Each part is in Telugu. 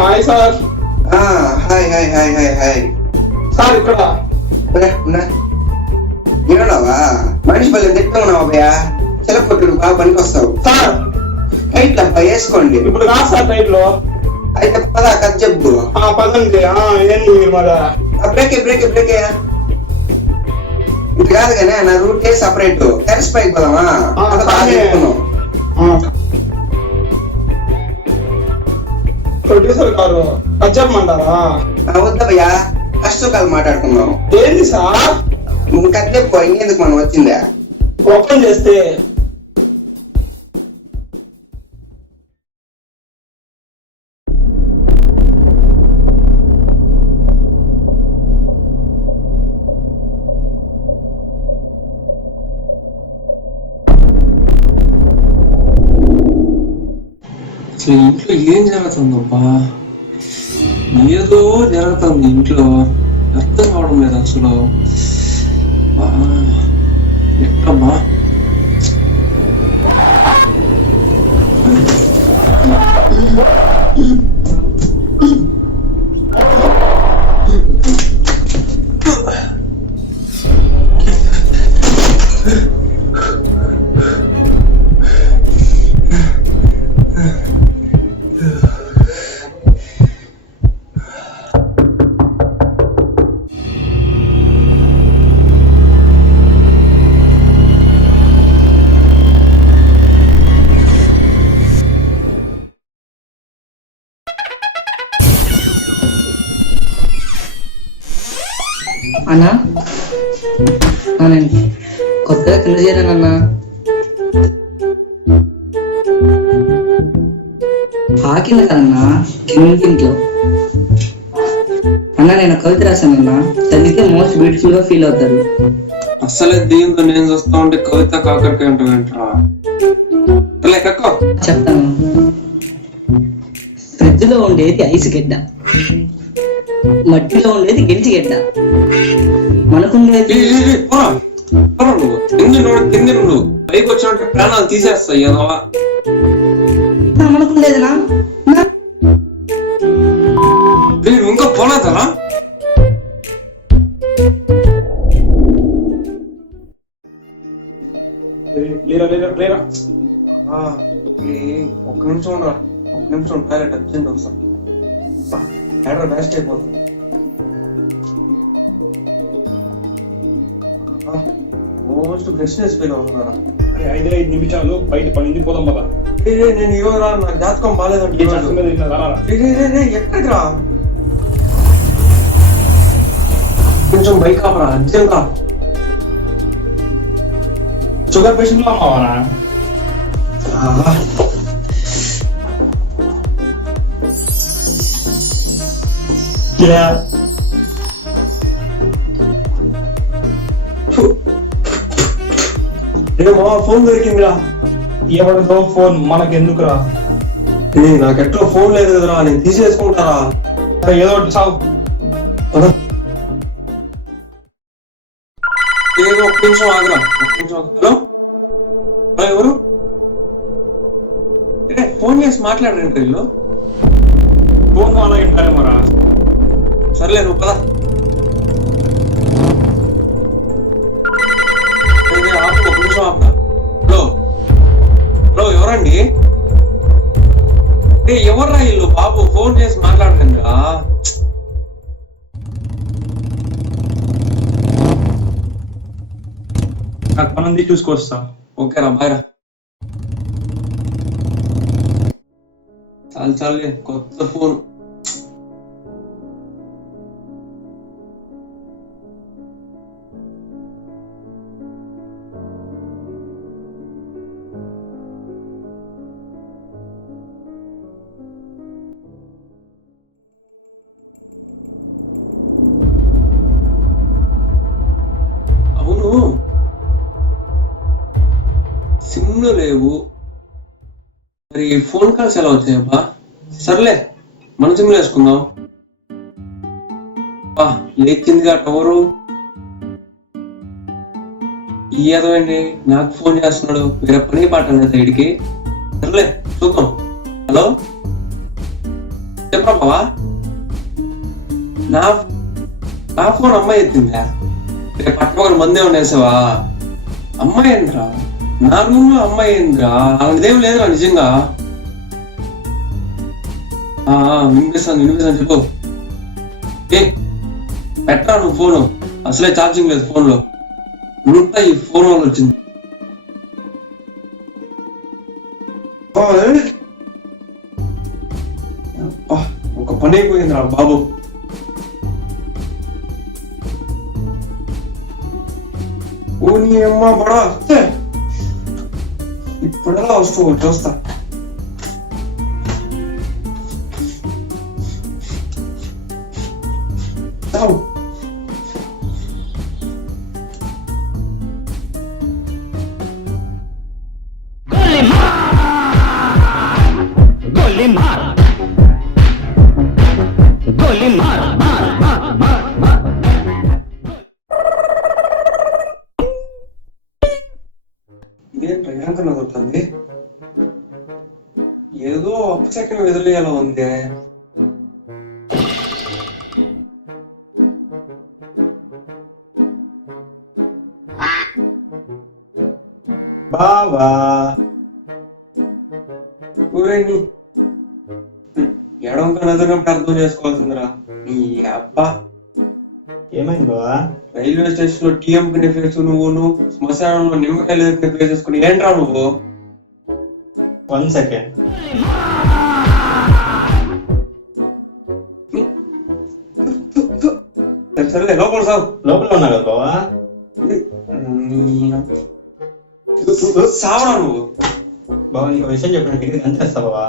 Hi sir. Hi hi hi hi hi sir ఇక్కడ ఏమన్నావా? మనిషి పల్లె తిట్టా ఉన్నావా భయ్యా? చిలకొట్టుడు బాగా పనికి వస్తావు సార్. టైట్ అబ్బా వేసుకోండి. ఇప్పుడు కాదు సార్ టైట్ లో. అయితే పదా కథ చెప్పు. పదండి. ఏంటి మీరు మళ్ళా? బ్రేక్ బ్రేక్ బ్రేక్ ఇది కాదు కానీ నా రూట్ సపరేట్. టెరెస్ పైకి పోదామా? ప్రొడ్యూసర్ గారు కథ చెప్పమంటారా? వద్దా భయ్యా, కష్టకాలు మాట్లాడుకుందాం. ఏంటి సార్? నువ్వు కథ చెప్పు. ఇంకెందుకు మనం వచ్చిందా? ఓపెన్ చేస్తే అసలు ఇంట్లో ఏం జరుగుతుందబ్బా? ఏదో జరుగుతుంది ఇంట్లో, అర్థం కావడం లేదు అసలు. ఎట్టమ్మా? అన్నా నేను కొత్తగా కింద చేరానన్నా. కింద కదన్నా, కిందింట్లో. అన్నా నేను కవిత రాశానన్నా, చదివితే మోస్ట్ బ్యూటిఫుల్ గా ఫీల్ అవుతారు. అసలే దీంతో నేను చూస్తా ఉంటే కవిత కాకరకాయ అంటావేంట్రా? చెప్తాను. ఫ్రిడ్జ్ లో ఉండేది ఐస్ గడ్డ, మట్టిలో ఉండేది గెలిచి గడ్డ, మనకుండేది పైకి వచ్చినట్టు ప్రాణాలు తీసేస్తాయి. మనకుండేదినా ఇంకా పోలేదరా? ఒక్క నిమిషం ఉండరా, ఒక్క నిమిషం టాయిలెట్ అర్జెంట్ వస్తా. ఆర్డర్ వేస్ట్ అయిపోతుంది. మోస్ట్ ఫ్రెష్నెస్ ఫీల్ అవుతున్నారా? 5 నిమిషాలు బయట పడింది, పోదాం పద. నేను ఇవ్వరా, నాకు జాతకం బాగాలేదంటే. ఎక్కడికి రా? కొంచెం బైక్ ఆపరా, అర్జెంట్ రా. షుగర్ పేషెంట్ లో అమ్మావానా? ఫోన్ దొరికిందిరా. ఎవరిదో ఫోన్ మనకెందుకురా? నాకెట్లో ఫోన్ లేదు కదరా, నేను తీసేసుకుంటారా. ఏదో ఒకటి సాగు. ఒక్క నిమిషం ఆగరా, ఒక్క నిమిషం. హలో హలో, ఎవరు? ఫోన్ చేసి మాట్లాడండి. వీళ్ళు ఫోన్ వాళ్ళ వింటారేమోరా. సర్లే నువ్వు పదా. ఒక నిమిషం ఆపరా. హలో హలో, ఎవరండి? ఎవర్రా వీళ్ళు? బాబు ఫోన్ చేసి మాట్లాడండి రా. నాకు పనుంది, చూసుకొస్తా. ఓకేరా, బాయ్ రా. చాలు చాలే, కొత్త ఫోన్. అవును, సిమ్లు లేవు, మరి ఫోన్ కాల్స్ ఎలా వచ్చాయబ్బా? సర్లే మన సిమ్లు వేసుకుందాం. లేచిందిగా టవరు. ఈ ఏదోండి నాకు ఫోన్ చేస్తున్నాడు, వేరే పని పాట సైడ్కి. సర్లే చూద్దాం. హలో చెప్పరా బావా? నా నా ఫోన్ అమ్మాయి ఎత్తిందా? రేపు పట్టుకోగల మందే ఉండేసావా? అమ్మాయి ఏంద్రా? నా రూమ్ లో అమ్మాయి ఏంద్రా? అలాంటిదేం లేదురా నిజంగా. వినిపిస్తాను చెప్పు. ఏ పెట్టరా నువ్వు ఫోను? అసలే ఛార్జింగ్ లేదు ఫోన్ లో. ఇంత ఈ ఫోన్ వల్ల వచ్చింది. ఒక పని అయిపోయిందిరా బాబు. ఓ నీ అమ్మ బడా, ఇప్పుడెలా వస్తావు చూస్తా. ఇదేం ప్రయాణంగా దొరుకుతుంది. ఏదో అప్పచెక్కని వదిలేయాలో ఉంది. బావా ఊరేని ఎడంక నదునప్పుడు అర్థం చేసుకోవాల్సిందిరా. నీ అబ్బా ఏమైంది బావా? రైల్వే స్టేషన్ లో టీఎం కింద ఫేస్ నువ్వును, శ్మశానంలో నిమ్మకాయలు ఎదుర్కొనే ఫేస్ చేసుకుని ఏంట్రా నువ్వు? 1 సెకండ్. సరే లోపల సాగు. లోపల ఉన్నా కదా బావా? సావరా నువ్వు. బావా నీకు విషయం చెప్పిన ఇంటికి అంతేస్తా బావా.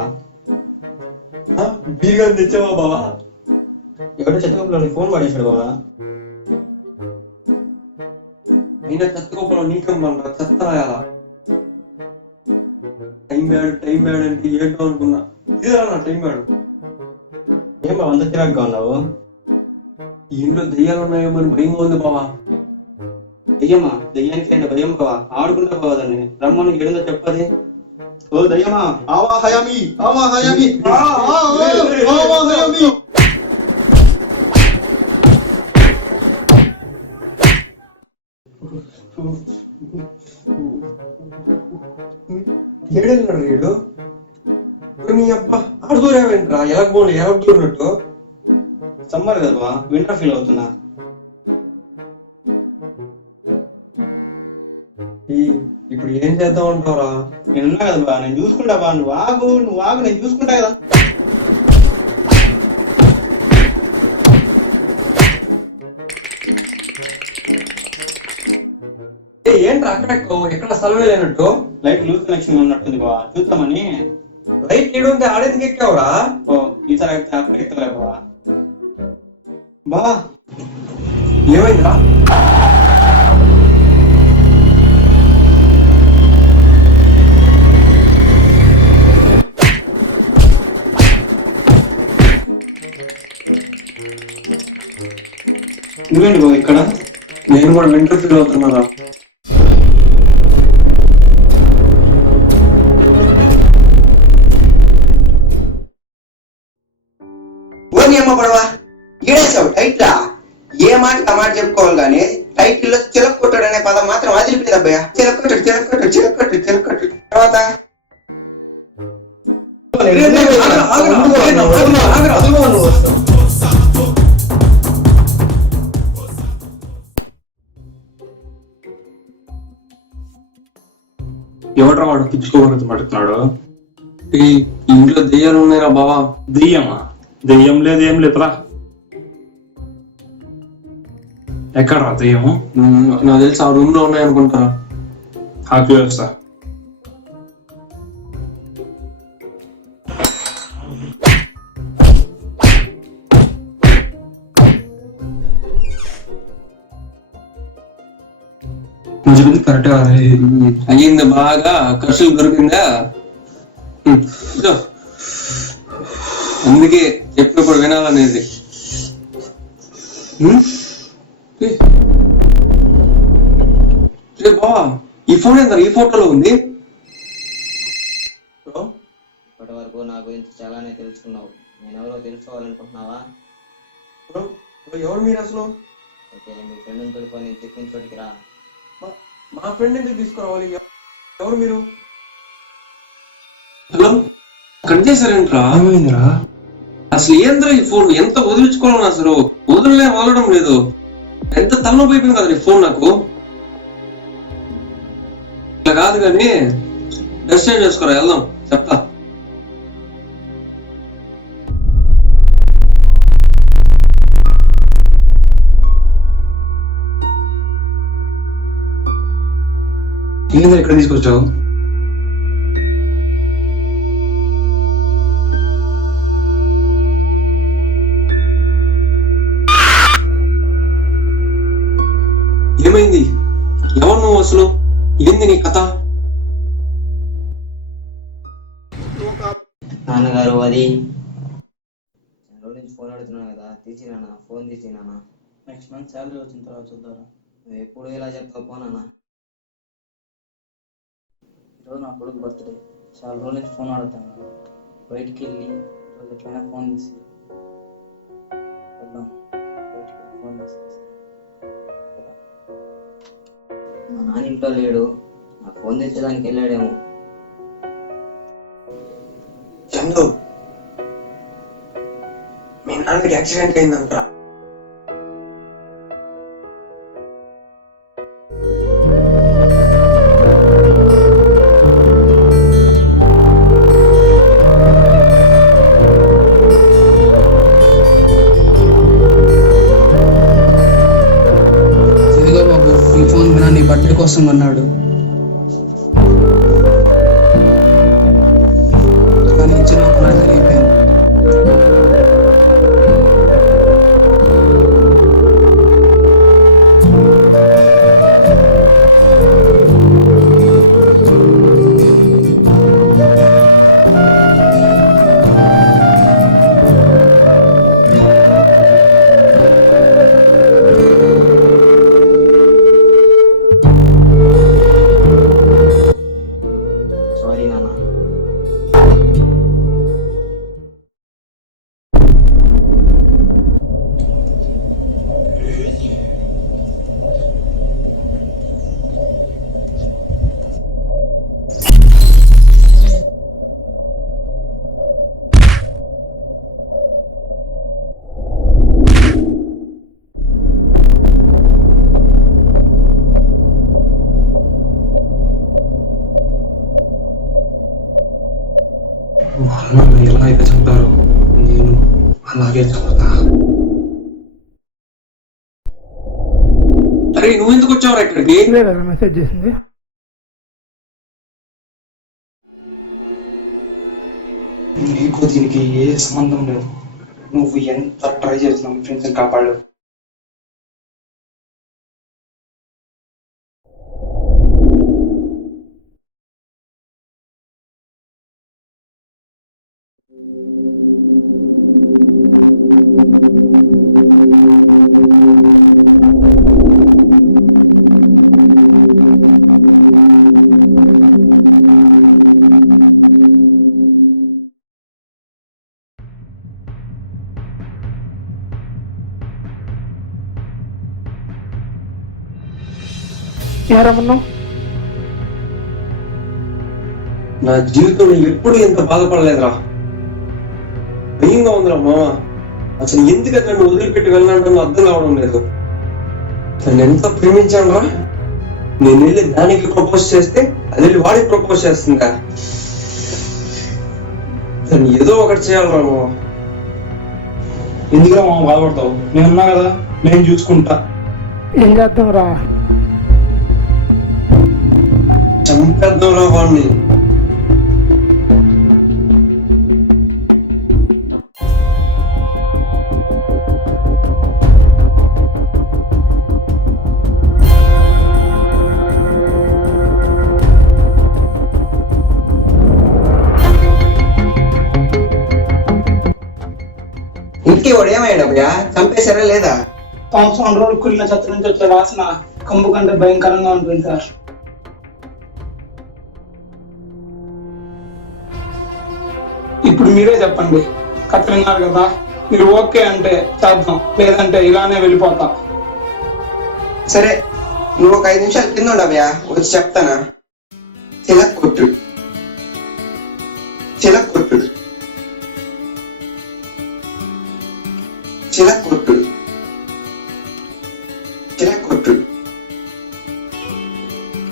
బీరుగా తెచ్చావా బావా? ఎవడో చెత్తకప్పులో ఫోన్ పడేసాడు బావా. అయినా చెత్తకప్పులో నీకమ్మా చెత్త రాయాలా? టైం బ్యాడ్ అంటే ఏంటో అనుకున్నా. ఇదేరా నా టైం బ్యాడ్. ఏం బావ అంత చిరాగ్గా ఉన్నావు? ఈ ఇంట్లో దెయ్యాలు ఉన్నాయేమో అని భయంగా ఉంది బావా. దయ్యమా? దయ్యానికి ఏంటి భయం బావా? ఆడుకుంటా బావా దాన్ని. రమ్మను ఏడుందో చెప్పది. ఓ దయ్యమా, ఆవా హయామి, ఆవా హయామి, ఆవా హయామి. ఏడెళ్ళాడు వీడు. నీ అబ్బా ఆడుదూరేవేంట్రా? ఎలగదూరినట్టు. సమ్మర్ కదా బావా, వింటర్ ఫీల్ అవుతున్నా. ఇప్పుడు ఏం చేద్దాం అంటావురా? నేనున్నా కదా బా, నేను చూసుకుంటా బా. నువ్వు ఆగు నేను చూసుకుంటా కదా. ఏంట్రా అక్కడ ఎక్కడ స్థలమే లేనట్టు? లైట్ లూజ్ కనెక్షన్ ఉన్నట్టుంది బా, చూద్దామని. లైట్ ఏడుంటే ఆడేందుకు ఎక్కావురా? ఓ ఈసారి అయితే అక్కడ ఎక్కుతలే బా. బా ఏమైందా? నువ్వేంటి బావ ఇక్కడ? నేను కూడా వింటర్ ఫీల్ అవుతున్నారా? ఓని అమ్మ పడవా, ఏడేసావు టైట్లా. ఏ మాట ఆ మాట చెప్పుకోవాలి కానీ టైటిల్ లో చిలక్కొట్టుడు అనే పదం మాత్రం అదిరిపోయింది అబ్బాయి. చిలక్కొట్టు తర్వాత ఎవడ్రా వాడు పిచ్చుకోవద్దు పడుతున్నాడు? ఈ ఇంట్లో దెయ్యాలు ఉన్నాయిరా బావా. దెయ్యమా? దెయ్యం లేదు ఏం లేదురా. ఎక్కడ్రా దెయ్యము? నాకు తెలిసి ఆ రూమ్ లో ఉన్నాయనుకుంటారా. హాకీ వ్యవస్థ. కరెక్ట్ అయ్యింది బాగా. ఖర్చులు దొరికిందా? అందుకే చెప్పినప్పుడు వినాలనేది. బావా ఈ ఫోన్ ఎంత ఈ ఫోటోలో ఉంది? ఇప్పటి వరకు నా గురించి చాలానే తెలుసుకున్నావు. నేనెవరో తెలుసుకోవాలనుకుంటున్నావా? బ్రో ఎవరు మీరు అసలు? అయితే మీ ఫ్రెండ్ని తోడుకొని నేను చెప్పిన చోటికి రా. మా ఫ్రెండ్ ఎందుకు తీసుకురావాలి? ఎవరు మీరు? హలో, కట్ చేశారేంట్రా? ఏమైందిరా? అసలు ఏంద్రా ఈ ఫోన్? ఎంత వదిలించుకోవాలని అసలు వదలలే వాలడం లేదు. ఎంత తలనొప్పి అయిపోయింది కదా ఈ ఫోన్ నాకు. ఇట్లా కాదు కానీ డ్రెస్ చేంజ్ చేసుకోరా, వెళ్దాం చెప్తా. ఏంద్రా ఇక్కడ తీసుకొచ్చావు? ఏమైంది? ఎవరు నువ్వు అసలు? ఏంది నీ కథ? నాన్నగారు, అది రోజు నుంచి ఫోన్ అడుగుతున్నాను కదా, తీసినానా? ఫోన్ తీసినానా? నెక్స్ట్ మంత్ శాలరీ వచ్చిన తర్వాత చూద్దారా. నువ్వు ఎప్పుడు ఇలా చెప్తావు పోనానా? ఈరోజు నా కొడుకు బర్త్డే, చాలా రోజుల నుంచి ఫోన్ ఆడుతాను. బయటికి వెళ్ళి రోజు ఎట్లయినా ఫోన్ తీసి వెళ్దాం. బయటికి వెళ్ళి ఫోన్ తీసి మా నాన్న ఇంట్లో లేడు, నాకు ఫోన్ తెచ్చేదానికి వెళ్ళాడేమో. చందు, మీ నాన్నకి యాక్సిడెంట్ అయిందంటరా. ఇదిగో బాబు, ఈ ఫోన్ వినా నీ బర్త్డే కోసం అన్నాడు, కానీ ఇచ్చిన నాకు జరిగిపోయింది. సారీ నాన్న. నన్ను ఎలా అయితే చంపారో నేను అలాగే చంపుతా. అరే నువ్వు ఎందుకు వచ్చావురా ఇక్కడికి? మెసేజ్ చేసింది. నీకు దీనికి ఏ సంబంధం లేదు. నువ్వు ఎంత ట్రై చేస్తున్నావు ఫ్రెండ్స్ కాపాడు. ఏరమ్మను నా జీవితంలో ఎప్పుడు ఎంత బాధపడలేదురా. భయంగా ఉందిరా మామ. అసలు ఎందుకంటే నన్ను వదిలిపెట్టి వెళ్ళాలంటే అర్థం కావడం లేదు. తను ఎంత ప్రేమించాను రా. నేను వెళ్ళి దానికి ప్రపోజ్ చేస్తే అది వెళ్ళి వాడికి ప్రపోజ్ చేస్తుందా? తను ఏదో ఒకటి చేయాలరా మామ. ఎందుకురా మామ బాధపడతావు? నేనున్నా కదా, నేను చూసుకుంటా. ఏం చేద్దాం రా? చంపేద్దాం రా వాడిని. ఇంటికి వాడు ఏమయ్యాడు అబ్బా? చంపేశారా లేదా? సంవత్సరం రోజులు కుళ్ళిన చెత్త నుంచి వచ్చే వాసన కంపు కంటే భయంకరంగా ఉంటుంది సార్. ఇప్పుడు మీరే చెప్పండి, కత్తిరిన్నారు కదా, మీరు ఓకే అంటే చేద్దాం, లేదంటే ఇలానే వెళ్ళిపోతా. సరే, నువ్వు ఒక 5 నిమిషాలు కింద ఉండవయ్యా, వచ్చి చెప్తానా. చిలక్ కొట్టుడు, చిలక్ కొట్టుడు, చిలక్ కొట్టుడు, చిలక్ కొట్టుడు.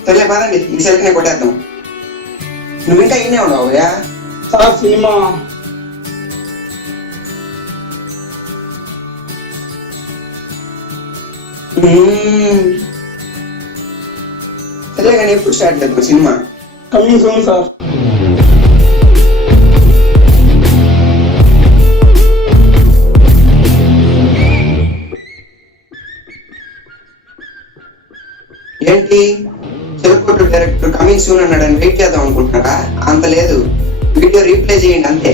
సర్లే పదండి, ఈ చిలకనే కొట్టేద్దాం. నువ్వు ఇంకా ఇన్నే ఉండవయ్యా. సార్ సినిమా సర్లే కానీ ఎప్పుడు స్టార్ట్ చేద్దాం సినిమా? Coming soon sir. ఏంటి, చిలకొట్టు డైరెక్టర్ కమింగ్ సూన్ అన్నాడని వెయిట్ చేద్దాం అనుకుంటున్నారా? అంత లేదు, వీడియో రీప్లే చేయండి అంతే.